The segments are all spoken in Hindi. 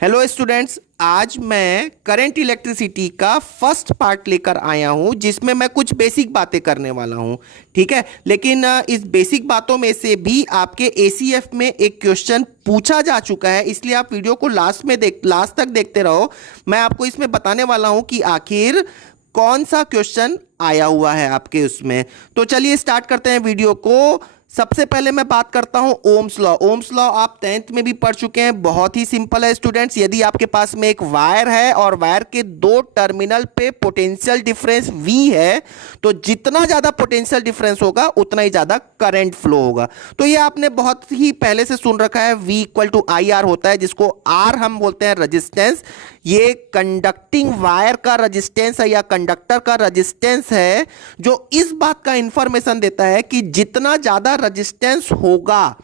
हेलो स्टूडेंट्स, आज मैं करंट इलेक्ट्रिसिटी का फर्स्ट पार्ट लेकर आया हूं जिसमें मैं कुछ बेसिक बातें करने वाला हूं। ठीक है, लेकिन इस बेसिक बातों में से भी आपके एसीएफ में एक क्वेश्चन पूछा जा चुका है, इसलिए आप वीडियो को लास्ट तक देखते रहो। मैं आपको इसमें बताने वाला हूं कि आखिर कौन सा क्वेश्चन आया हुआ है आपके उसमें। तो चलिए स्टार्ट करते हैं वीडियो को। सबसे पहले मैं बात करता हूं ओम्स लॉ। ओम्स लॉ आप 10th में भी पढ़ चुके हैं, बहुत ही सिंपल है स्टूडेंट्स। यदि आपके पास में एक वायर है और वायर के दो टर्मिनल पे पोटेंशियल डिफरेंस V है, तो जितना ज्यादा पोटेंशियल डिफरेंस होगा उतना ही ज्यादा करंट फ्लो होगा। तो ये आपने बहुत ही पहले से सुन रखा है, V इक्वल टू IR होता है, जिसको R हम बोलते हैं रजिस्टेंस। ये कंडक्टिंग वायर का रजिस्टेंस है या कंडक्टर का रजिस्टेंस है, जो इस बात का इंफॉर्मेशन देता है कि जितना ज्यादा रजिस्टेंस होगा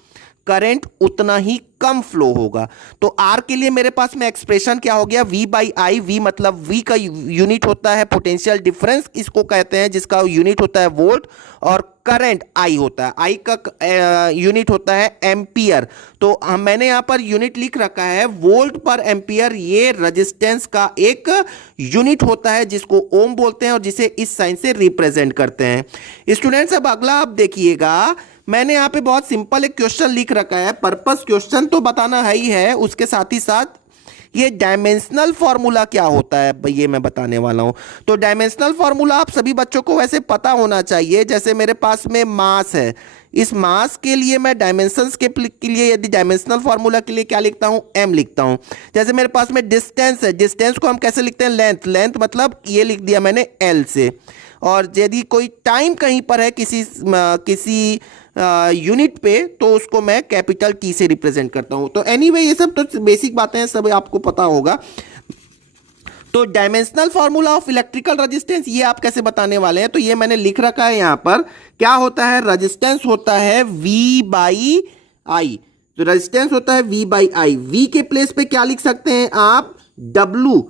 करंट उतना ही कम फ्लो होगा। तो आर के लिए मेरे पास में एक्सप्रेशन क्या हो गया, V बाई आई। V मतलब V का यूनिट होता है पोटेंशियल डिफरेंस, इसको कहते हैं, जिसका यूनिट होता है वोल्ट, और करंट I होता है, I का यूनिट होता है एम्पियर। तो मैंने यहां पर यूनिट लिख रखा है वोल्ट पर एम्पियर। ये रेजिस्टेंस का एक यूनिट होता है जिसको ओम बोलते हैं और जिसे इस साइन से रिप्रेजेंट करते हैं। स्टूडेंट्स, अब अगला आप देखिएगा, मैंने यहां पे बहुत सिंपल एक क्वेश्चन लिख रखा है। पर्पस क्वेश्चन तो बताना है ही है, उसके साथ ही साथ ये डायमेंशनल फॉर्मूला क्या होता है ये मैं बताने वाला हूं। तो डायमेंशनल फॉर्मूला आप सभी बच्चों को वैसे पता होना चाहिए। जैसे मेरे पास में मास है, इस मास के लिए मैं डायमेंशंस के लिए यदि डायमेंशनल फॉर्मूला के लिए क्या लिखता हूं, m लिखता हूं। जैसे मेरे पास में डिस्टेंस है, डिस्टेंस को हम कैसे लिखते हैं, लेंथ। लेंथ मतलब ये लिख दिया मैंने l से। और यदि कोई टाइम कहीं पर है किसी यूनिट पे, तो उसको मैं कैपिटल T से रिप्रेजेंट करता हूं। तो एनीवे ये सब तो बेसिक बातें हैं, सब आपको पता होगा। तो dimensional formula of electrical resistance ये आप कैसे बताने वाले हैं, तो ये मैंने लिख रखा है यहां पर। क्या होता है, रेजिस्टेंस होता है V बाई आई। तो रेजिस्टेंस होता है V बाई आई। V के प्लेस पे क्या लिख सकते हैं आप, W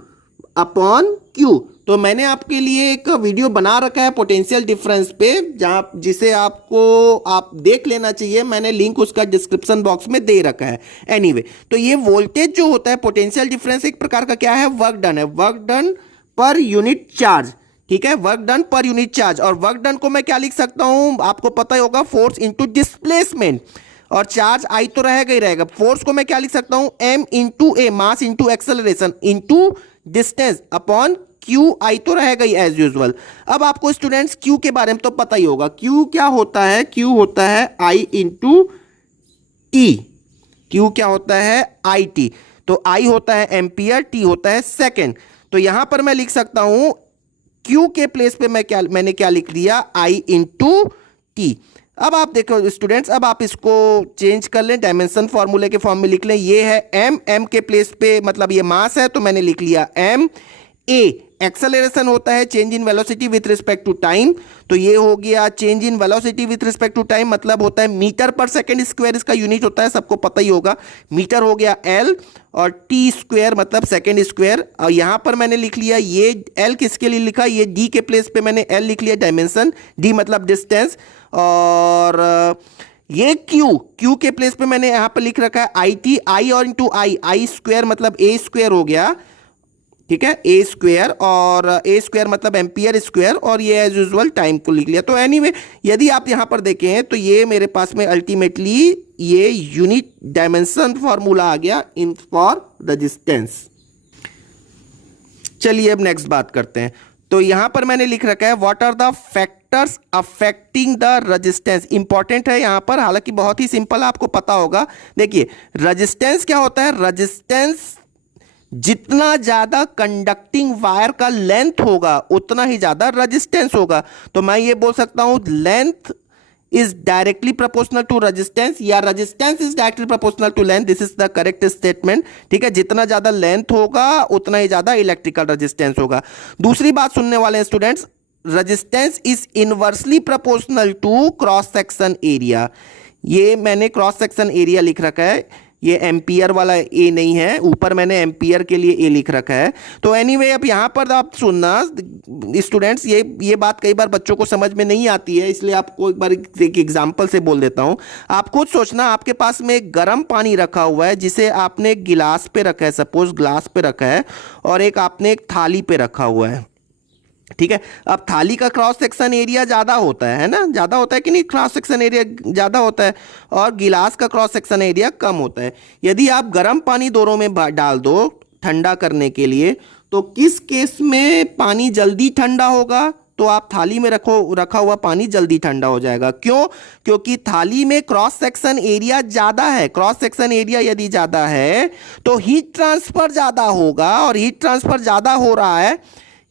अपॉन Q। तो मैंने आपके लिए एक वीडियो बना रखा है पोटेंशियल डिफरेंस पे, जिसे आप देख लेना चाहिए। मैंने लिंक उसका डिस्क्रिप्शन बॉक्स में दे रखा है। एनीवे, तो ये वोल्टेज जो होता है, पोटेंशियल डिफरेंस एक प्रकार का क्या है, वर्क डन है, work done per unit charge. ठीक है, work done per unit charge. और वर्क डन को मैं क्या लिख सकता हूं, आपको पता ही होगा, फोर्स इंटू डिस्प्लेसमेंट। और चार्ज I तो रहेगा ही रहेगा। फोर्स को मैं क्या लिख सकता हूं, M into A, mass into acceleration into distance upon Q। I तो रहेगा ही एज यूजुअल। अब आपको स्टूडेंट्स Q के बारे में तो पता ही होगा। Q क्या होता है, Q होता है I इंटू T। Q क्या होता है, IT। तो I होता है एम्पियर, T होता है सेकेंड। तो यहां पर मैं लिख सकता हूं Q के प्लेस पे मैंने क्या लिख दिया, I इंटू T। अब आप देखो स्टूडेंट्स, अब आप इसको चेंज कर लें, डायमेंशन फॉर्मूले के फॉर्म में लिख लें। ये है M के प्लेस पे, मतलब ये मास है, तो मैंने लिख लिया M। A एक्सेलरेशन होता है change in velocity with respect to time. तो ये हो गया change in velocity with respect to time, मतलब होता है मीटर पर सेकेंड स्क्वायर, इसका यूनिट होता है, सबको पता ही होगा। मीटर हो गया L, और T स्क्वायर मतलब सेकेंड स्क्वायर। और यहां पर मैंने लिख लिया, ये L किसके लिए लिखा, ये D के प्लेस पे मैंने L लिख लिया, डायमेंशन। D मतलब डिस्टेंस। और ये Q के प्लेस पे मैंने यहां पर लिख रखा है IT। I और इंटू I स्क्वायर मतलब A स्क्वायर हो गया। ठीक है, ए स्क्वायर, और ए स्क्वायर मतलब एम्पियर स्क्वायर, और ये एज यूजुअल टाइम को लिख लिया। तो एनीवे, यदि आप यहां पर देखें तो ये मेरे पास में अल्टीमेटली ये यूनिट डायमेंशन फॉर्मूला आ गया इन फॉर रेजिस्टेंस। चलिए अब नेक्स्ट बात करते हैं। तो यहां पर मैंने लिख रखा है what are the factors affecting the resistance. Important है यहां पर, हालांकि बहुत ही सिंपल, आपको पता होगा। देखिए रेजिस्टेंस क्या होता है, रेजिस्टेंस जितना ज्यादा कंडक्टिंग वायर का लेंथ होगा उतना ही ज्यादा रेजिस्टेंस होगा। तो मैं ये बोल सकता हूं length is directly proportional to resistance, या resistance is directly proportional to length. This is the correct statement. ठीक है, जितना ज्यादा लेंथ होगा उतना ही ज्यादा इलेक्ट्रिकल रेजिस्टेंस होगा। दूसरी बात सुनने वाले हैं students, resistance is inversely proportional to cross section area. ये मैंने क्रॉस सेक्शन एरिया लिख रखा है। ये एम्पियर वाला ए नहीं है, ऊपर मैंने एम्पियर के लिए ए लिख रखा है। तो एनीवे अब यहाँ पर आप सुनना स्टूडेंट्स, ये बात कई बार बच्चों को समझ में नहीं आती है, इसलिए आपको एक बार एक एग्जांपल से बोल देता हूँ। आप खुद सोचना, आपके पास में एक गर्म पानी रखा हुआ है जिसे आपने एक गिलास पे रखा है, सपोज ग्लास पे रखा है, और एक आपने एक थाली पे रखा हुआ है, ठीक है। अब थाली का क्रॉस सेक्शन एरिया ज़्यादा होता है ना, ज़्यादा होता है कि नहीं, क्रॉस सेक्शन एरिया ज़्यादा होता है, और गिलास का क्रॉस सेक्शन एरिया कम होता है। यदि आप गर्म पानी दोनों में डाल दो ठंडा करने के लिए, तो किस केस में पानी जल्दी ठंडा होगा? तो आप थाली में रखा हुआ पानी जल्दी ठंडा हो जाएगा। क्यों? क्योंकि थाली में क्रॉस सेक्शन एरिया ज़्यादा है। क्रॉस सेक्शन एरिया यदि ज़्यादा है तो हीट ट्रांसफ़र ज़्यादा होगा, और हीट ट्रांसफ़र ज़्यादा हो रहा है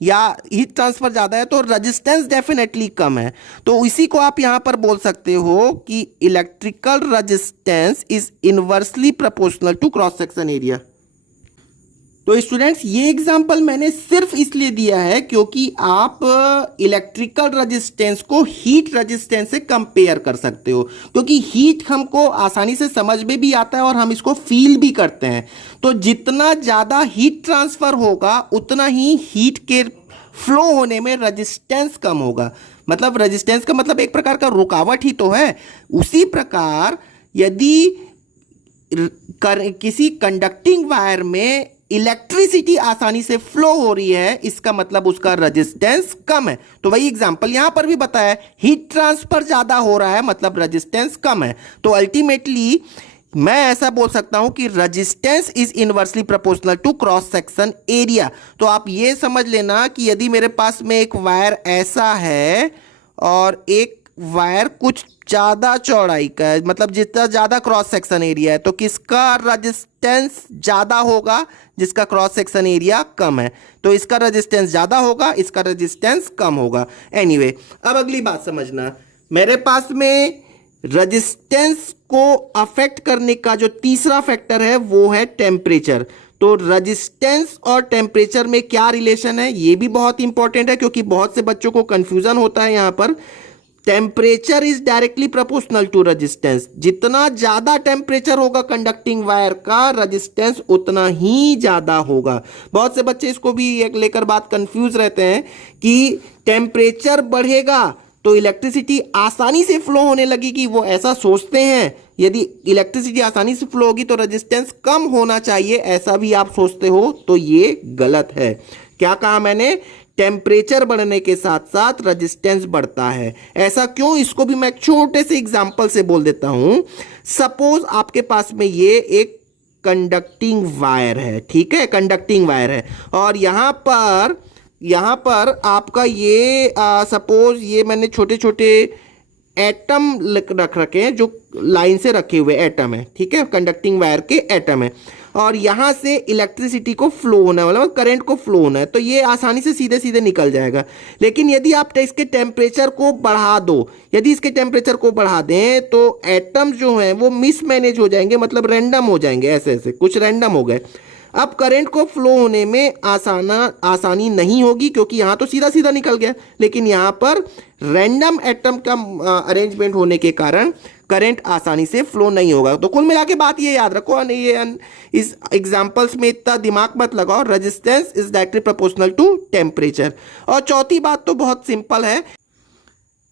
या हीट ट्रांसफर ज़्यादा है तो रेजिस्टेंस डेफिनेटली कम है। तो इसी को आप यहाँ पर बोल सकते हो कि electrical resistance is inversely proportional to cross section area. तो स्टूडेंट्स, ये एग्जांपल मैंने सिर्फ इसलिए दिया है क्योंकि आप इलेक्ट्रिकल रेजिस्टेंस को हीट रेजिस्टेंस से कंपेयर कर सकते हो, क्योंकि हीट हमको आसानी से समझ में भी आता है और हम इसको फील भी करते हैं। तो जितना ज़्यादा हीट ट्रांसफ़र होगा उतना ही हीट के फ्लो होने में रेजिस्टेंस कम होगा। मतलब रेजिस्टेंस का मतलब एक प्रकार का रुकावट ही तो है। उसी प्रकार यदि किसी कंडक्टिंग वायर में इलेक्ट्रिसिटी आसानी से फ्लो हो रही है, इसका मतलब उसका रेजिस्टेंस कम है। तो वही एग्जांपल यहां पर भी बताया, हीट ट्रांसफर ज्यादा हो रहा है मतलब रेजिस्टेंस कम है। तो अल्टीमेटली मैं ऐसा बोल सकता हूं कि resistance is inversely proportional to cross section area. तो आप ये समझ लेना कि यदि मेरे पास में एक वायर ऐसा है और एक वायर कुछ ज़्यादा चौड़ाई का है, मतलब जितना ज़्यादा क्रॉस सेक्शन एरिया है, तो किसका रेजिस्टेंस ज़्यादा होगा? जिसका क्रॉस सेक्शन एरिया कम है। तो इसका रेजिस्टेंस ज़्यादा होगा, इसका रेजिस्टेंस कम होगा। एनीवे, अब अगली बात समझना, मेरे पास में रेजिस्टेंस को अफेक्ट करने का जो तीसरा फैक्टर है वो है टेम्परेचर। तो रेजिस्टेंस और टेम्परेचर में क्या रिलेशन है, ये भी बहुत इंपॉर्टेंट है, क्योंकि बहुत से बच्चों को कंफ्यूजन होता है यहाँ पर। Temperature is directly proportional to resistance. जितना ज़्यादा टेम्परेचर होगा कंडक्टिंग वायर का, रेजिस्टेंस उतना ही ज़्यादा होगा। बहुत से बच्चे इसको भी एक लेकर बात कंफ्यूज रहते हैं कि टेम्परेचर बढ़ेगा तो इलेक्ट्रिसिटी आसानी से फ्लो होने लगेगी, वो ऐसा सोचते हैं। यदि इलेक्ट्रिसिटी आसानी से फ्लो होगी तो रेजिस्टेंस कम होना चाहिए, ऐसा भी आप सोचते हो, तो ये गलत है। क्या कहा मैंने? टेम्परेचर बढ़ने के साथ साथ रेजिस्टेंस बढ़ता है। ऐसा क्यों? इसको भी मैं एक छोटे से एग्जांपल से बोल देता हूं। सपोज आपके पास में ये एक कंडक्टिंग वायर है, ठीक है, कंडक्टिंग वायर है, और यहां पर आपका ये सपोज ये मैंने छोटे छोटे एटम रख रखे हैं, जो लाइन से रखे हुए एटम है, ठीक है, कंडक्टिंग वायर के एटम है, और यहां से इलेक्ट्रिसिटी को फ्लो होना, मतलब करंट को फ्लो होना है, तो ये आसानी से सीधे सीधे निकल जाएगा। लेकिन यदि आप इसके टेम्परेचर को बढ़ा दो, यदि इसके टेम्परेचर को बढ़ा दें तो एटम जो हैं वो मिसमैनेज हो जाएंगे, मतलब रैंडम हो जाएंगे, ऐसे ऐसे कुछ रैंडम हो गए। अब करंट को फ्लो होने में आसानी नहीं होगी, क्योंकि यहाँ तो सीधा सीधा निकल गया, लेकिन यहाँ पर रैंडम एटम का अरेंजमेंट होने के कारण करंट आसानी से फ्लो नहीं होगा। तो कुल मिला के बात ये याद रखो, ये इस एग्जांपल्स में इतना दिमाग मत लगाओ। Resistance is directly proportional to temperature. और चौथी बात तो बहुत सिंपल है,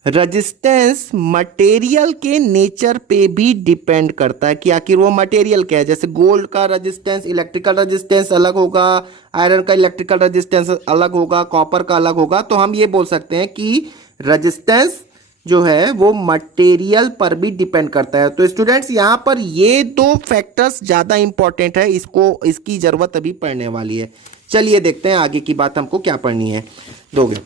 रेजिस्टेंस मटेरियल के नेचर पे भी डिपेंड करता है कि आखिर वो मटेरियल क्या है। जैसे गोल्ड का रेजिस्टेंस, इलेक्ट्रिकल रेजिस्टेंस अलग होगा, आयरन का इलेक्ट्रिकल रेजिस्टेंस अलग होगा, कॉपर का अलग होगा। तो हम ये बोल सकते हैं कि रेजिस्टेंस जो है वो मटेरियल पर भी डिपेंड करता है। तो स्टूडेंट्स, यहाँ पर ये दो फैक्टर्स ज़्यादा इंपॉर्टेंट है, इसकी ज़रूरत अभी पड़ने वाली है। चलिए देखते हैं आगे की बात हमको क्या पढ़नी है। दोगे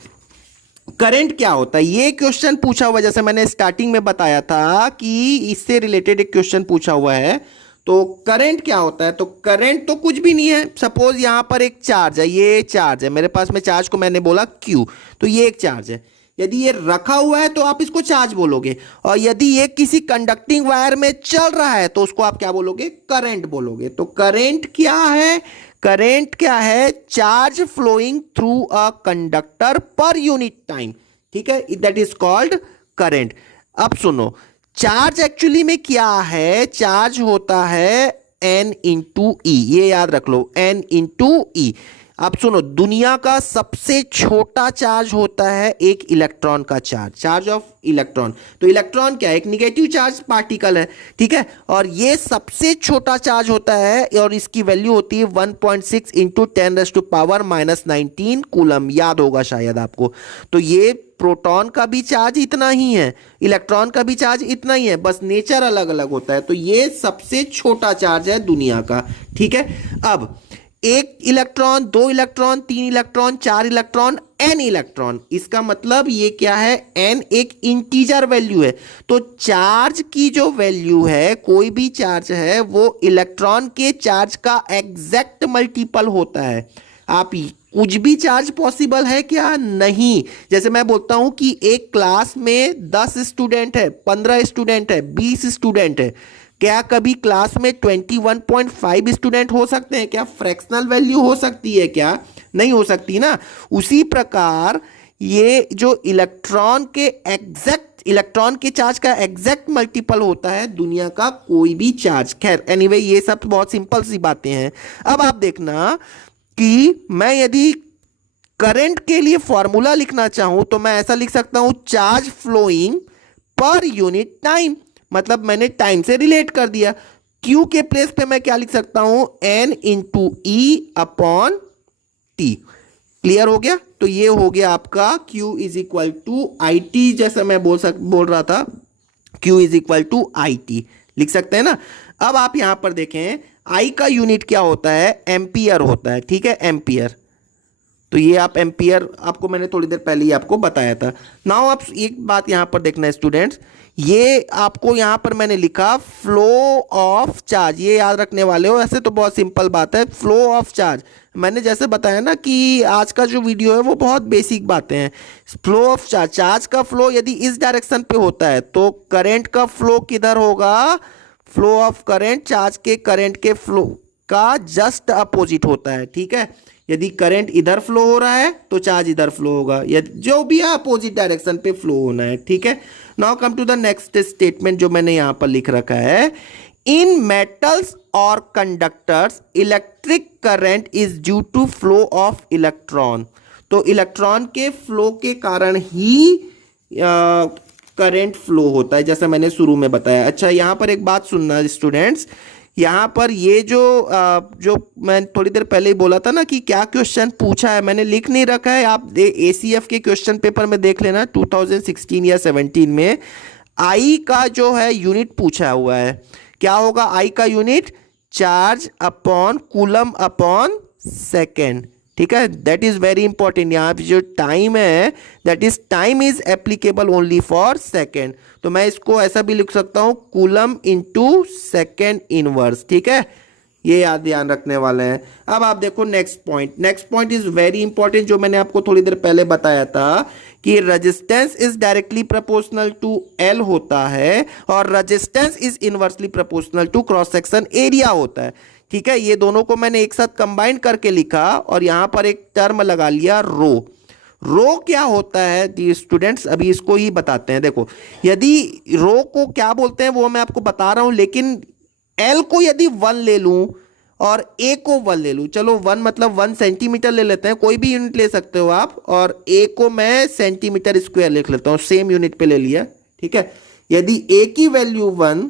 करंट क्या होता है, ये क्वेश्चन पूछा हुआ, जैसे मैंने स्टार्टिंग में बताया था कि इससे रिलेटेड एक क्वेश्चन पूछा हुआ है। तो करंट क्या होता है? तो करंट तो कुछ भी नहीं है। सपोज यहां पर एक चार्ज है, ये चार्ज है मेरे पास में, चार्ज को मैंने बोला Q, तो ये एक चार्ज है। यदि ये रखा हुआ है तो आप इसको चार्ज बोलोगे, और यदि ये किसी कंडक्टिंग वायर में चल रहा है तो उसको आप क्या बोलोगे? करंट बोलोगे। तो करंट क्या है? करंट क्या है? Charge flowing through a conductor per unit time, ठीक है, दैट इज कॉल्ड करंट। अब सुनो, चार्ज एक्चुअली में क्या है? चार्ज होता है n इंटू ई, ये याद रख लो, n इंटू ई। अब सुनो, दुनिया का सबसे छोटा चार्ज होता है एक इलेक्ट्रॉन का चार्ज, चार्ज ऑफ इलेक्ट्रॉन। तो इलेक्ट्रॉन क्या है? एक निगेटिव चार्ज पार्टिकल है, ठीक है। और ये सबसे छोटा चार्ज होता है और इसकी वैल्यू होती है 1.6 इंटू 10⁻⁻19 कूलम, याद होगा शायद आपको। तो ये प्रोटॉन का भी चार्ज इतना ही है, इलेक्ट्रॉन का भी चार्ज इतना ही है, बस नेचर अलग अलग होता है। तो ये सबसे छोटा चार्ज है दुनिया का, ठीक है। अब एक इलेक्ट्रॉन, दो इलेक्ट्रॉन, तीन इलेक्ट्रॉन, चार इलेक्ट्रॉन, एन इलेक्ट्रॉन, इसका मतलब ये क्या है? एन एक इंटीजर वैल्यू है। तो चार्ज की जो वैल्यू है, कोई भी चार्ज है, वो इलेक्ट्रॉन के चार्ज का एग्जैक्ट मल्टीपल होता है। आप कुछ भी चार्ज पॉसिबल है क्या? नहीं। जैसे मैं बोलता हूं कि एक क्लास में 10 स्टूडेंट है, 15 स्टूडेंट है, 20 स्टूडेंट है, क्या कभी क्लास में 21.5 स्टूडेंट हो सकते हैं क्या? फ्रैक्शनल वैल्यू हो सकती है क्या? नहीं हो सकती ना। उसी प्रकार ये जो इलेक्ट्रॉन के चार्ज का एग्जैक्ट मल्टीपल होता है दुनिया का कोई भी चार्ज। खैर एनीवे, ये सब बहुत सिंपल सी बातें हैं। अब आप देखना कि मैं यदि करंट के लिए फॉर्मूला लिखना चाहूं तो मैं ऐसा लिख सकता हूं, चार्ज फ्लोइंग पर यूनिट टाइम, मतलब मैंने टाइम से रिलेट कर दिया। Q के प्लेस पे मैं क्या लिख सकता हूं? N into E upon T. Clear हो गया? तो ये हो गया आपका Q is equal to I T, जैसा मैं बोल रहा था, Q is equal to I T लिख सकते हैं ना। अब आप यहां पर देखें, I का यूनिट क्या होता है? एम्पियर होता है, ठीक है, एम्पियर। तो ये आप एम्पियर, आपको मैंने थोड़ी देर पहले ही आपको बताया था। नाउ आप एक बात यहां पर देखना स्टूडेंट्स, ये आपको यहां पर मैंने लिखा फ्लो ऑफ चार्ज, ये याद रखने वाले हो। ऐसे तो बहुत सिंपल बात है, फ्लो ऑफ चार्ज। मैंने जैसे बताया ना कि आज का जो वीडियो है वो बहुत बेसिक बातें हैं। फ्लो ऑफ चार्ज, चार्ज का फ्लो यदि इस डायरेक्शन पे होता है तो करंट का फ्लो किधर होगा? फ्लो ऑफ करंट चार्ज के करंट के फ्लो का जस्ट अपोजिट होता है, ठीक है। यदि करंट इधर फ्लो हो रहा है तो चार्ज इधर फ्लो होगा, यदि जो भी है अपोजिट डायरेक्शन पे फ्लो होना है, ठीक है। Now come to the next statement जो मैंने यहां पर लिख रखा है, इन मेटल्स और conductors electric current is due to flow of electron. तो इलेक्ट्रॉन के फ्लो के कारण ही करंट फ्लो होता है, जैसा मैंने शुरू में बताया। अच्छा, यहां पर एक बात सुनना स्टूडेंट्स, यहाँ पर ये जो मैं थोड़ी देर पहले ही बोला था ना कि क्या क्वेश्चन पूछा है, मैंने लिख नहीं रखा है। आप ACF के क्वेश्चन पेपर में देख लेना, 2016 या 17 में आई का जो है यूनिट पूछा हुआ है। क्या होगा आई का unit? Charge upon coulomb upon second, ठीक है। That is very important. यहाँ पे जो टाइम है, that is time is applicable only for second. तो मैं इसको ऐसा भी लिख सकता हूं, कूलम इंटू सेकेंड इनवर्स, ठीक है। ये याद ध्यान रखने वाले हैं। अब आप देखो next point, next point is very important, जो मैंने आपको थोड़ी देर पहले बताया था कि resistance is directly proportional to L होता है और resistance is inversely proportional to cross section area होता है, ठीक है। ये दोनों को मैंने एक साथ कंबाइन करके लिखा और यहां पर एक टर्म लगा लिया रो। रो क्या होता है स्टूडेंट्स? अभी इसको ही बताते हैं। देखो, यदि रो को क्या बोलते हैं वो मैं आपको बता रहा हूं, लेकिन L को यदि 1 ले लूं और A को 1 ले लूं, चलो 1 मतलब 1 सेंटीमीटर ले लेते हैं, कोई भी यूनिट ले सकते हो आप, और A को मैं सेंटीमीटर स्क्वायर लिख लेता हूं, सेम यूनिट पे ले लिया, ठीक है। यदि A की वैल्यू 1,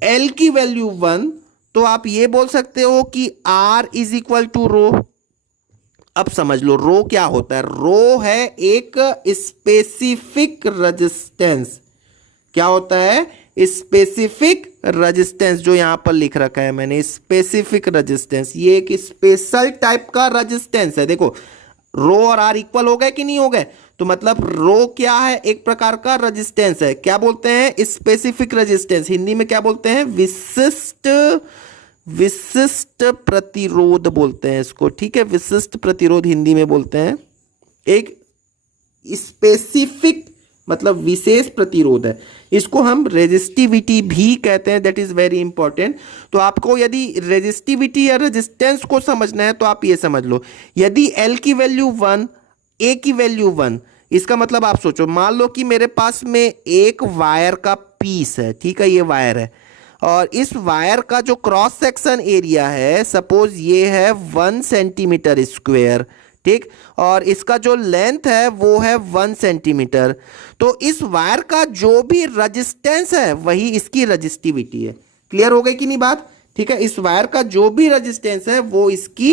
L की वैल्यू 1, तो आप ये बोल सकते हो कि R इज इक्वल टू रो। अब समझ लो रो क्या होता है। रो है एक स्पेसिफिक रेजिस्टेंस। क्या होता है? स्पेसिफिक रेजिस्टेंस, जो यहां पर लिख रखा है मैंने, स्पेसिफिक रेजिस्टेंस। ये एक स्पेशल टाइप का रेजिस्टेंस है। देखो, रो और आर इक्वल हो गए कि नहीं हो गए? तो मतलब रो क्या है? एक प्रकार का रेजिस्टेंस है। क्या बोलते हैं? Specific resistance. हिंदी में क्या बोलते हैं? विशिष्ट प्रतिरोध बोलते हैं इसको, ठीक है। विशिष्ट प्रतिरोध हिंदी में बोलते हैं। एक स्पेसिफिक मतलब विशेष प्रतिरोध है, इसको हम रेजिस्टिविटी भी कहते हैं। That is very important. तो आपको यदि रेजिस्टिविटी या रेजिस्टेंस को समझना है तो आप ये समझ लो, यदि L की वैल्यू 1, A की वैल्यू 1, इसका मतलब आप सोचो, मान लो कि मेरे पास में एक वायर का पीस है, ठीक है, ये वायर है, और इस वायर का जो क्रॉस सेक्शन एरिया है, सपोज ये है 1 सेंटीमीटर स्क्वायर, ठीक, और इसका जो लेंथ है वो है 1 सेंटीमीटर। तो इस वायर का जो भी रजिस्टेंस है वही इसकी रजिस्टिविटी है। क्लियर हो गई कि नहीं बात? ठीक है, इस वायर का जो भी रजिस्टेंस है वो इसकी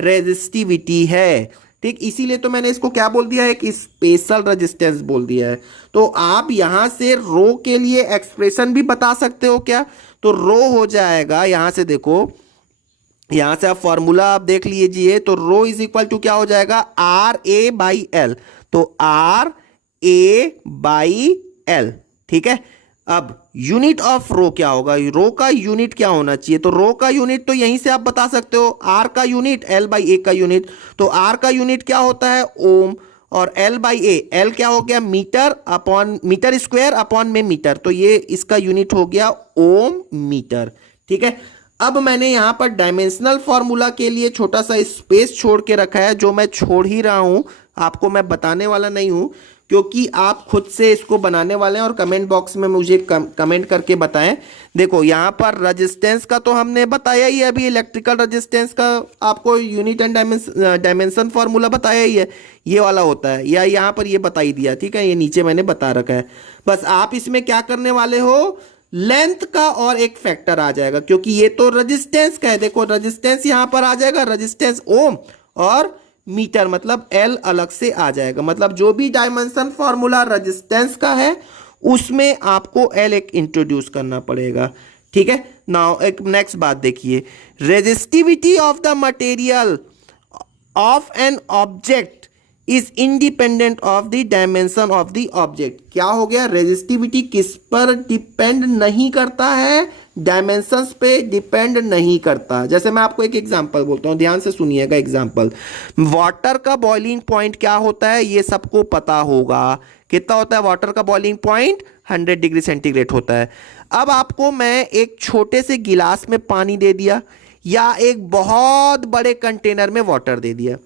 रेजिस्टिविटी है, ठीक। इसीलिए तो मैंने इसको क्या बोल दिया है कि स्पेशल रेजिस्टेंस बोल दिया है। तो आप यहां से रो के लिए एक्सप्रेशन भी बता सकते हो क्या? तो रो हो जाएगा, यहां से देखो, यहां से आप फॉर्मूला आप देख लीजिए, तो रो इज इक्वल टू क्या हो जाएगा, आर ए बाई एल। तो आर ए बाई एल, ठीक है। अब यूनिट ऑफ रो क्या होगा, रो का यूनिट क्या होना चाहिए? तो रो का यूनिट तो यहीं से आप बता सकते हो, आर का यूनिट एल बाई ए का यूनिट। तो आर का यूनिट क्या होता है, ओम, और एल बाई ए, एल क्या हो गया, metre upon metre square upon में मीटर, तो ये इसका यूनिट हो गया ओम मीटर, ठीक है। अब मैंने यहां पर डायमेंशनल फॉर्मूला के लिए छोटा सा स्पेस छोड़ के रखा है, जो मैं छोड़ ही रहा हूं, आपको मैं बताने वाला नहीं हूं, क्योंकि आप खुद से इसको बनाने वाले हैं और कमेंट बॉक्स में मुझे कमेंट करके बताएं। देखो यहां पर रेजिस्टेंस का तो हमने बताया ही है, अभी इलेक्ट्रिकल रेजिस्टेंस का आपको यूनिट एंड डायमेंशन फॉर्मूला बताया ही है, ये वाला होता है, या यहां पर ये बता ही दिया, ठीक है, ये नीचे मैंने बता रखा है। बस आप इसमें क्या करने वाले हो, लेंथ का और एक फैक्टर आ जाएगा, क्योंकि ये तो रेजिस्टेंस का है। देखो रेजिस्टेंस यहां पर आ जाएगा, रेजिस्टेंस ओम, और मीटर मतलब एल अलग से आ जाएगा। मतलब जो भी डायमेंशन फॉर्मूला रेजिस्टेंस का है उसमें आपको एल एक इंट्रोड्यूस करना पड़ेगा, ठीक है। नाउ एक नेक्स्ट बात देखिए, resistivity of the material of an object is independent of the dimension of the object. क्या हो गया, रेजिस्टिविटी किस पर डिपेंड नहीं करता है, डायमेंशंस पे डिपेंड नहीं करता। जैसे मैं आपको एक एग्जांपल बोलता हूं, ध्यान से सुनिएगा एग्जांपल। वाटर का बॉइलिंग पॉइंट क्या होता है, ये सबको पता होगा, कितना होता है वाटर का बॉइलिंग पॉइंट, 100 डिग्री सेंटीग्रेड होता है। अब आपको मैं एक छोटे से गिलास में पानी दे दिया, या एक बहुत बड़े कंटेनर में वाटर दे दिया,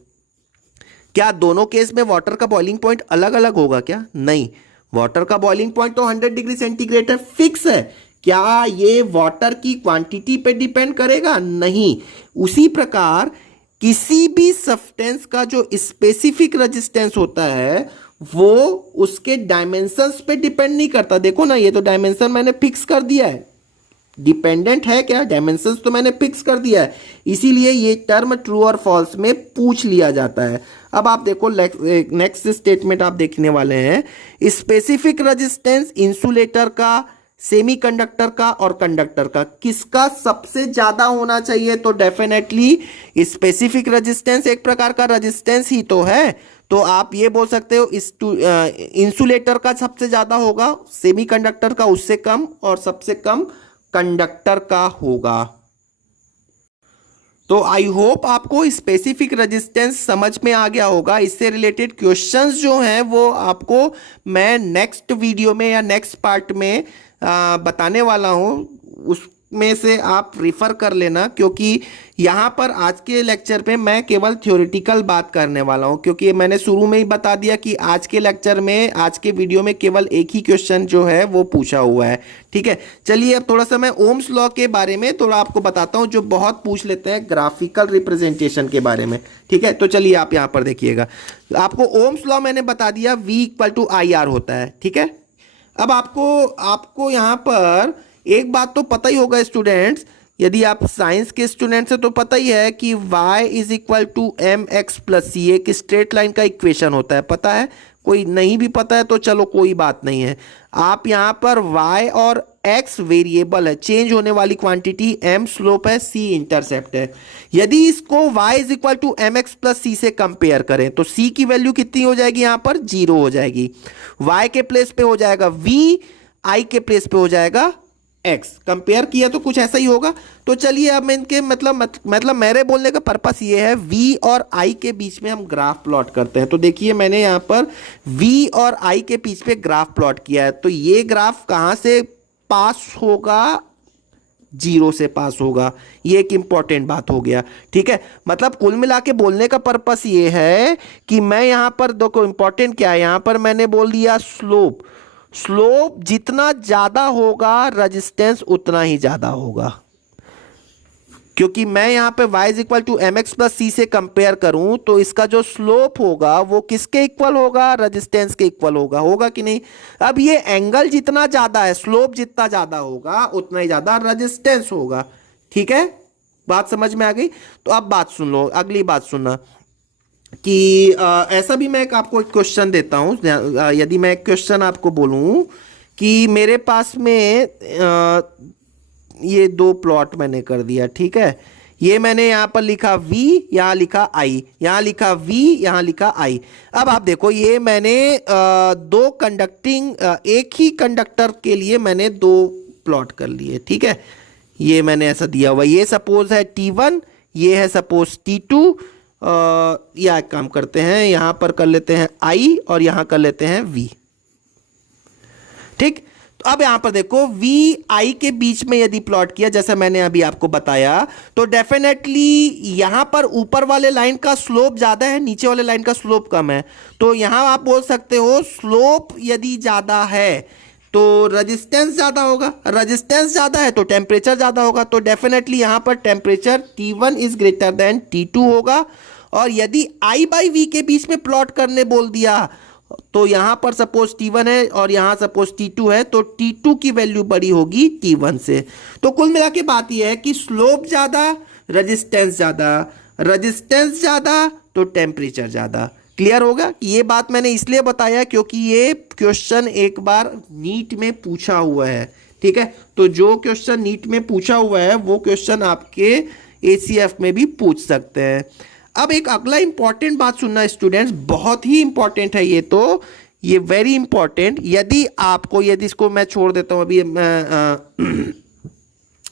क्या दोनों केस में वाटर का बॉइलिंग पॉइंट अलग अलग होगा क्या? नहीं, वाटर का बॉइलिंग पॉइंट तो 100 डिग्री सेंटीग्रेड है, फिक्स है। क्या ये वाटर की क्वांटिटी पे डिपेंड करेगा? नहीं। उसी प्रकार किसी भी सब्सटेंस का जो स्पेसिफिक रेजिस्टेंस होता है वो उसके डायमेंशंस पे डिपेंड नहीं करता। देखो ना, ये तो डायमेंशन मैंने फिक्स कर दिया है, डिपेंडेंट है क्या, डायमेंशंस तो मैंने फिक्स कर दिया है, इसीलिए ये टर्म ट्रू और फॉल्स में पूछ लिया जाता है। अब आप देखो नेक्स्ट स्टेटमेंट आप देखने वाले हैं, स्पेसिफिक रेजिस्टेंस इंसुलेटर का, सेमीकंडक्टर का और कंडक्टर का किसका सबसे ज्यादा होना चाहिए? तो डेफिनेटली स्पेसिफिक रेजिस्टेंस एक प्रकार का रेजिस्टेंस ही तो है, तो आप ये बोल सकते हो इंसुलेटर का सबसे ज्यादा होगा, सेमीकंडक्टर का उससे कम, और सबसे कम कंडक्टर का होगा। तो आई होप आपको स्पेसिफिक रेजिस्टेंस समझ में आ गया होगा। इससे रिलेटेड क्वेश्चंस जो हैं वो आपको मैं नेक्स्ट वीडियो में या नेक्स्ट पार्ट में बताने वाला हूं, उसमें से आप रिफर कर लेना, क्योंकि यहाँ पर आज के लेक्चर पे मैं केवल थ्योरेटिकल बात करने वाला हूँ, क्योंकि मैंने शुरू में ही बता दिया कि आज के लेक्चर में, आज के वीडियो में केवल एक ही क्वेश्चन जो है वो पूछा हुआ है, ठीक है। चलिए अब थोड़ा सा मैं ओम्स लॉ के बारे में थोड़ा आपको बताता हूँ, जो बहुत पूछ लेते हैं ग्राफिकल रिप्रेजेंटेशन के बारे में, ठीक है। तो चलिए आप यहाँ पर देखिएगा, आपको ओम्स लॉ मैंने बता दिया, V इक्वल टू IR होता है, ठीक है। अब आपको यहाँ पर एक बात तो पता ही होगा स्टूडेंट्स, यदि आप साइंस के स्टूडेंट्स हैं तो पता ही है कि y is equal to mx plus c एक स्ट्रेट लाइन का इक्वेशन होता है, पता है? कोई नहीं भी पता है तो चलो कोई बात नहीं है। आप यहाँ पर y और x वेरिएबल है, चेंज होने वाली क्वांटिटी, m स्लोप है, c इंटरसेप्ट है। यदि इसको y is equal to mx plus c से कंपेयर करें तो c की वैल्यू कितनी हो जाएगी, यहाँ पर 0 हो जाएगी, y के प्लेस पे हो जाएगा v, i के प्लेस पे हो जाएगा x। कंपेयर किया तो कुछ ऐसा ही होगा। तो चलिए अब मैं इनके मतलब मेरे बोलने का पर्पस ये है, v और i के बीच में हम ग्राफ प्लॉट करते हैं। तो देखिए मैंने यहाँ पर v और i के बीच पे ग्राफ प्लॉट किया है, तो ये ग्राफ कहाँ से पास होगा, 0 से पास होगा, ये एक इंपॉर्टेंट बात हो गया, ठीक है। मतलब कुल मिला के बोलने का पर्पस ये है कि मैं यहाँ पर देखो इंपॉर्टेंट क्या है, यहाँ पर मैंने बोल दिया स्लोप, स्लोप जितना ज्यादा होगा रेजिस्टेंस उतना ही ज्यादा होगा, क्योंकि मैं यहां पे y is equal to m x plus c से कंपेयर करूं तो इसका जो स्लोप होगा वो किसके इक्वल होगा, रेजिस्टेंस के इक्वल होगा, होगा कि नहीं। अब ये एंगल जितना ज्यादा है, स्लोप जितना ज्यादा होगा उतना ही ज्यादा रेजिस्टेंस होगा। ठीक है, बात समझ में आ गई। तो अब बात सुन लो, अगली बात सुनना कि ऐसा भी मैं आपको एक क्वेश्चन देता हूं। यदि मैं एक क्वेश्चन आपको बोलूं कि मेरे पास में ये दो प्लॉट मैंने कर दिया, ठीक है, ये मैंने यहां पर लिखा v, यहां लिखा i, यहां लिखा v, यहां लिखा i। अब आप देखो ये मैंने दो कंडक्टिंग, एक ही कंडक्टर के लिए मैंने दो प्लॉट कर लिए, ठीक है। ये मैंने ऐसा दिया हुआ, ये सपोज है T1, ये है सपोज T2। या एक काम करते हैं, यहां पर कर लेते हैं i और यहां कर लेते हैं v, ठीक। तो अब यहां पर देखो v i के बीच में यदि प्लॉट किया जैसे मैंने अभी आपको बताया, तो डेफिनेटली यहां पर ऊपर वाले लाइन का स्लोप ज्यादा है, नीचे वाले लाइन का स्लोप कम है। तो यहां आप बोल सकते हो स्लोप यदि ज्यादा है तो रेजिस्टेंस ज्यादा होगा, रेजिस्टेंस ज्यादा है तो टेम्परेचर ज्यादा होगा। तो डेफिनेटली यहां पर temperature T1 is greater than T2 होगा। और यदि I बाई V के बीच में प्लॉट करने बोल दिया तो यहां पर सपोज T1 है और यहां सपोज T2 है, तो T2 की वैल्यू बड़ी होगी T1 से। तो कुल मिला के बात यह है कि स्लोप ज्यादा, रेजिस्टेंस ज्यादा, रेजिस्टेंस ज्यादा तो टेम्परेचर ज्यादा। क्लियर होगा कि ये बात मैंने इसलिए बताया क्योंकि ये क्वेश्चन एक बार नीट में पूछा हुआ है, ठीक है। तो जो क्वेश्चन नीट में पूछा हुआ है वो क्वेश्चन आपके एसीएफ में भी पूछ सकते हैं। अब एक अगला इंपॉर्टेंट बात सुनना स्टूडेंट्स, बहुत ही इंपॉर्टेंट है ये, तो ये वेरी इंपॉर्टेंट। यदि आपको, यदि इसको मैं छोड़ देता हूं अभी, मैं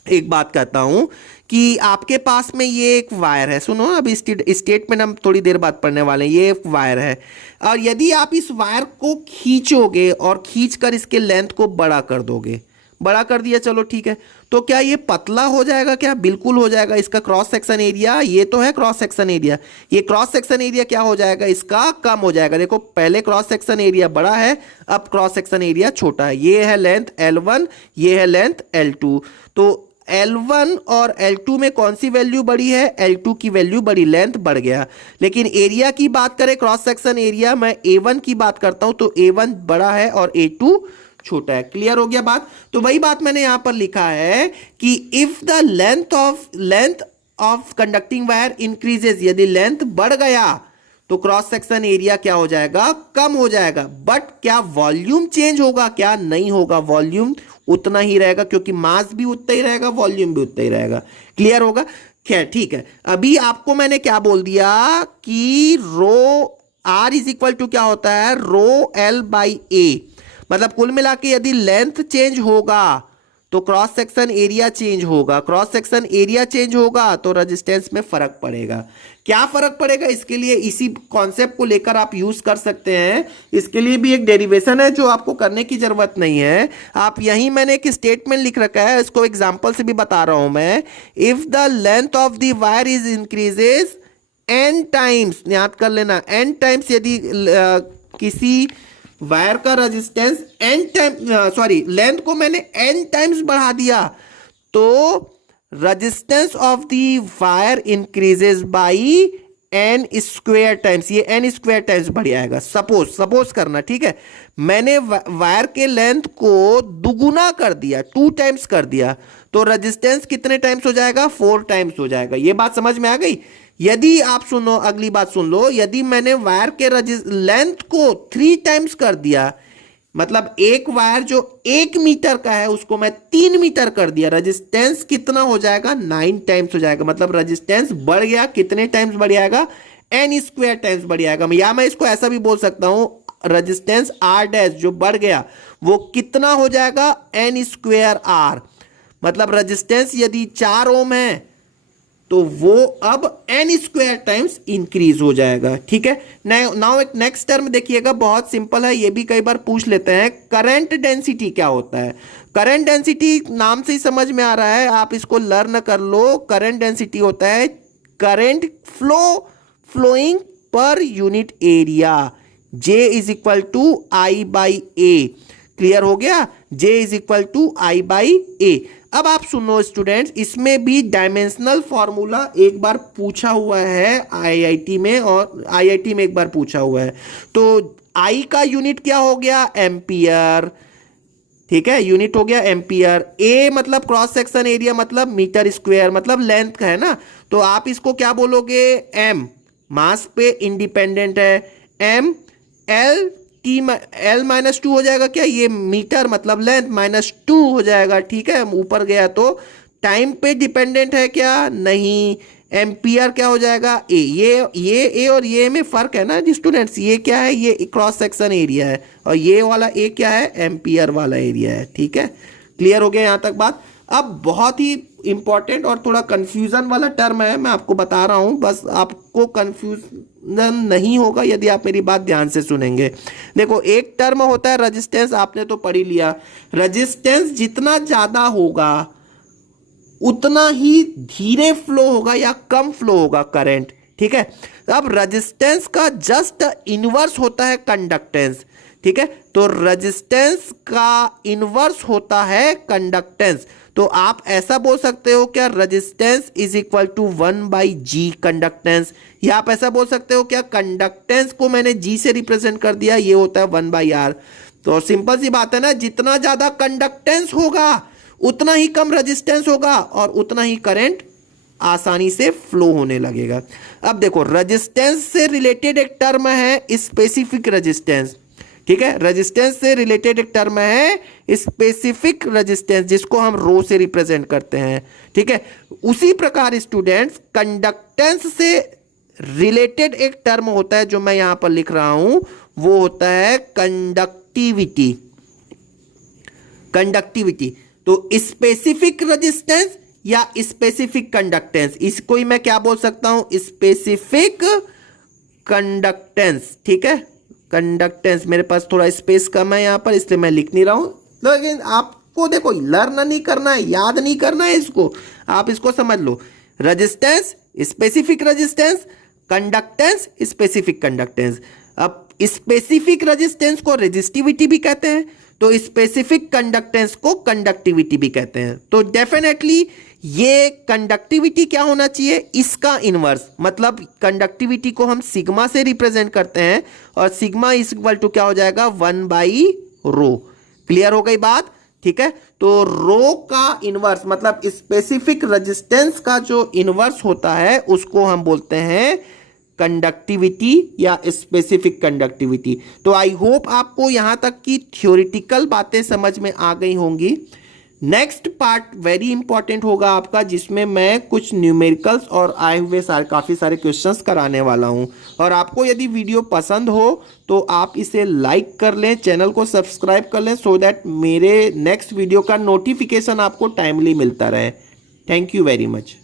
एक बात कहता हूं कि आपके पास में ये एक वायर है, सुनो अभी स्टेटमेंट हम थोड़ी देर बाद पढ़ने वाले हैं। ये एक वायर है और यदि आप इस वायर को खींचोगे और खींचकर इसके लेंथ को बड़ा कर दोगे, बड़ा कर दिया, चलो ठीक है, तो क्या ये पतला हो जाएगा क्या? बिल्कुल हो जाएगा। इसका क्रॉस सेक्शन एरिया, ये तो है क्रॉस सेक्शन एरिया, ये क्रॉस सेक्शन एरिया क्या हो जाएगा इसका? कम हो जाएगा। देखो पहले क्रॉस सेक्शन एरिया बड़ा है, अब क्रॉस सेक्शन एरिया छोटा है। ये है लेंथ L1, ये है लेंथ L2। तो L1 और L2 में कौन सी वैल्यू बड़ी है? L2 की वैल्यू बड़ी, लेंथ बढ़ गया। लेकिन एरिया की बात करें, क्रॉस सेक्शन एरिया, मैं A1 की बात करता हूं तो A1 बड़ा है और A2 छोटा है। क्लियर हो गया बात? तो वही बात मैंने यहां पर लिखा है कि if the length of conducting wire increases, यदि लेंथ बढ़ गया तो क्रॉस सेक्शन एरिया क्या हो जाएगा? कम हो जाएगा। बट क्या वॉल्यूम चेंज होगा? क्या नहीं होगा, वॉल्यूम उतना ही रहेगा, क्योंकि मास भी उतना ही रहेगा, वॉल्यूम भी उतना ही रहेगा। क्लियर होगा? खैर ठीक है, अभी आपको मैंने क्या बोल दिया कि रो R इज इक्वल टू क्या होता है? रो L बाई A। मतलब कुल मिला के यदि लेंथ चेंज होगा तो क्रॉस सेक्शन एरिया चेंज होगा, क्रॉस सेक्शन एरिया चेंज होगा तो रेजिस्टेंस में फर्क पड़ेगा। क्या फर्क पड़ेगा? इसके लिए इसी कॉन्सेप्ट को लेकर आप यूज कर सकते हैं। इसके लिए भी एक डेरिवेशन है जो आपको करने की जरूरत नहीं है। आप यहीं मैंने एक स्टेटमेंट लिख रखा है, इसको एग्जांपल से भी बता रहा हूं मैं। If the length of the wire is increases n times, याद कर लेना, n टाइम्स, यदि किसी वायर का resistance n time, sorry, length को मैंने n टाइम्स बढ़ा दिया तो resistance of the wire increases by n square times, ये n स्क्वायर टाइम्स बढ़ जाएगा। सपोज करना, ठीक है, मैंने वायर के लेंथ को दुगुना कर दिया, 2 टाइम्स कर दिया, तो रेजिस्टेंस कितने टाइम्स हो जाएगा? 4 टाइम्स हो जाएगा। ये बात समझ में आ गई? यदि आप सुनो, अगली बात सुन लो, यदि मैंने वायर के लेंथ को 3 टाइम्स कर दिया, मतलब एक वायर जो 1 मीटर का है उसको मैं 3 मीटर कर दिया, रेजिस्टेंस कितना हो जाएगा? 9 टाइम्स हो जाएगा। मतलब रेजिस्टेंस बढ़ गया, कितने टाइम्स बढ़ जाएगा? n स्क्वायर टाइम्स बढ़ जाएगा। या मैं इसको ऐसा भी बोल सकता हूं, रेजिस्टेंस R डैश जो बढ़ गया वो कितना हो जाएगा? n square R। मतलब रेजिस्टेंस यदि 4 ओम है तो वो अब n स्क्वायर टाइम्स इंक्रीज हो जाएगा। ठीक है, नाउ एक नेक्स्ट टर्म देखिएगा, बहुत सिंपल है, ये भी कई बार पूछ लेते हैं। करंट डेंसिटी क्या होता है? करंट डेंसिटी नाम से ही समझ में आ रहा है, आप इसको लर्न कर लो। करंट डेंसिटी होता है करंट फ्लोइंग पर unit area, J is equal to I by A। Clear हो गया, J is equal to I by A. अब आप सुनो स्टूडेंट्स, इसमें भी डायमेंशनल फॉर्मूला एक बार पूछा हुआ है आईआईटी में, और आईआईटी में एक बार पूछा हुआ है। तो I का यूनिट क्या हो गया, एम्पियर, ठीक है, यूनिट हो गया एम्पियर। ए मतलब क्रॉस सेक्शन एरिया मतलब मीटर स्क्वायर मतलब लेंथ का है ना, तो आप इसको क्या बोलोगे, एम, मास पे इंडिपेंडेंट है, M L T L minus two हो जाएगा क्या, ये मीटर मतलब लेंथ माइनस टू हो जाएगा, ठीक है, ऊपर गया तो टाइम पे डिपेंडेंट है क्या, नहीं, एम्पियर क्या हो जाएगा, ए, ये ए और ये में फर्क है ना जी स्टूडेंट्स, ये क्या है, ये क्रॉस सेक्शन एरिया है, और ये वाला ए क्या है, एम्पियर वाला एरिया है, ठीक है, क्लियर हो गया यहाँ तक बात। अब बहुत ही इंपॉर्टेंट और थोड़ा कंफ्यूजन वाला टर्म है, मैं आपको बता रहा हूं, बस आपको कंफ्यूजन नहीं होगा यदि आप मेरी बात ध्यान से सुनेंगे। देखो, एक टर्म होता है रेजिस्टेंस, आपने तो पढ़ ही लिया, रेजिस्टेंस जितना ज्यादा होगा उतना ही धीरे फ्लो होगा या कम फ्लो होगा करंट, ठीक है। अब रेजिस्टेंस का जस्ट इनवर्स होता है कंडक्टेंस, ठीक है, तो रेजिस्टेंस का इनवर्स होता है कंडक्टेंस। तो आप ऐसा बोल सकते हो क्या, resistance is equal to 1/G conductance, या आप ऐसा बोल सकते हो क्या, कंडक्टेंस को मैंने G से रिप्रेजेंट कर दिया, ये होता है 1/R। तो सिंपल सी बात है ना, जितना ज्यादा कंडक्टेंस होगा उतना ही कम रेजिस्टेंस होगा और उतना ही करंट आसानी से फ्लो होने लगेगा। अब देखो, रेजिस्टेंस से रिलेटेड एक टर्म है स्पेसिफिक रेजिस्टेंस, ठीक है, रेजिस्टेंस से रिलेटेड एक टर्म है स्पेसिफिक रेजिस्टेंस, जिसको हम रो से रिप्रेजेंट करते हैं, ठीक है। उसी प्रकार स्टूडेंट्स, कंडक्टेंस से रिलेटेड एक टर्म होता है जो मैं यहां पर लिख रहा हूं, वो होता है कंडक्टिविटी। कंडक्टिविटी, तो स्पेसिफिक रेजिस्टेंस या स्पेसिफिक कंडक्टेंस, इसको ही मैं क्या बोल सकता हूं, स्पेसिफिक कंडक्टेंस, ठीक है, कंडक्टेंस। मेरे पास थोड़ा स्पेस कम है यहां पर, इसलिए मैं लिख नहीं रहा हूं, लेकिन आपको देखो लर्न नहीं करना है, याद नहीं करना है इसको, आप इसको समझ लो, resistance specific resistance, conductance specific conductance. अब स्पेसिफिक रेजिस्टेंस को रेजिस्टिविटी भी कहते हैं, तो स्पेसिफिक कंडक्टेंस को कंडक्टिविटी भी कहते हैं। तो डेफिनेटली ये कंडक्टिविटी क्या होना चाहिए, इसका इनवर्स, मतलब कंडक्टिविटी को हम सिग्मा से रिप्रेजेंट करते हैं, और सिग्मा इज इक्वल टू क्या हो जाएगा, 1/ρ। क्लियर हो गई बात, ठीक है। तो रो का इनवर्स मतलब स्पेसिफिक रेजिस्टेंस का जो इनवर्स होता है उसको हम बोलते हैं कंडक्टिविटी या स्पेसिफिक कंडक्टिविटी। तो आई होप आपको यहां तक की थ्योरेटिकल बातें समझ में आ गई होंगी। नेक्स्ट पार्ट वेरी इंपॉर्टेंट होगा आपका, जिसमें मैं कुछ न्यूमेरिकल्स और आए हुए काफ़ी सारे क्वेश्चंस कराने वाला हूं। और आपको यदि वीडियो पसंद हो तो आप इसे लाइक कर लें, चैनल को सब्सक्राइब कर लें, सो दैट मेरे नेक्स्ट वीडियो का नोटिफिकेशन आपको टाइमली मिलता रहे। Thank you very much.